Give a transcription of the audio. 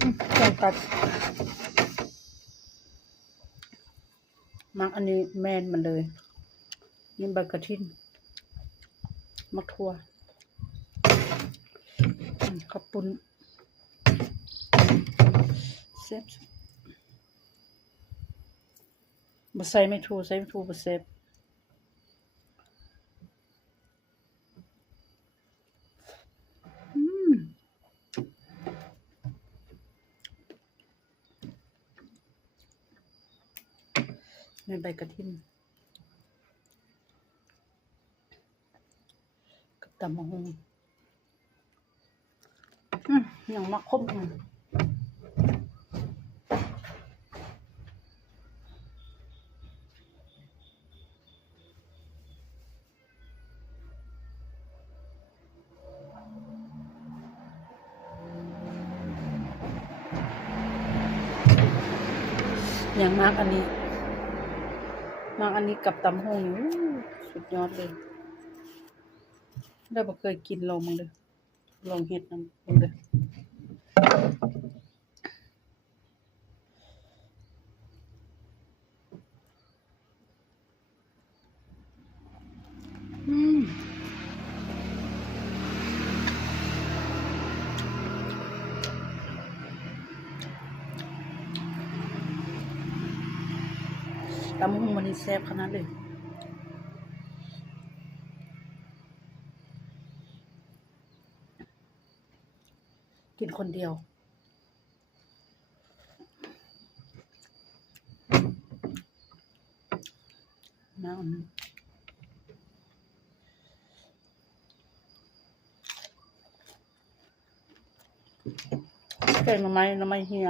แกงตัดมักอันนี้แมนมันเลยนี่ใบกระถินมักทั่วข้าวปุ้นเซฟบ่ใส่ไม่ถูใส่ไม่ถูบ่เซฟในใบกระถินกับตำมะฮุงอย่างมักคมอย่างมากอันนี้กับตำฮงนี่สุดยอดเลยได้บ่เคยกินลองมึงเลยลองเฮ็ดนำมึงเลยตำฮงมันนี่แซ่บขนาดเลยกินคนเดียวน้ำแกงหน่อไม้เหี่ย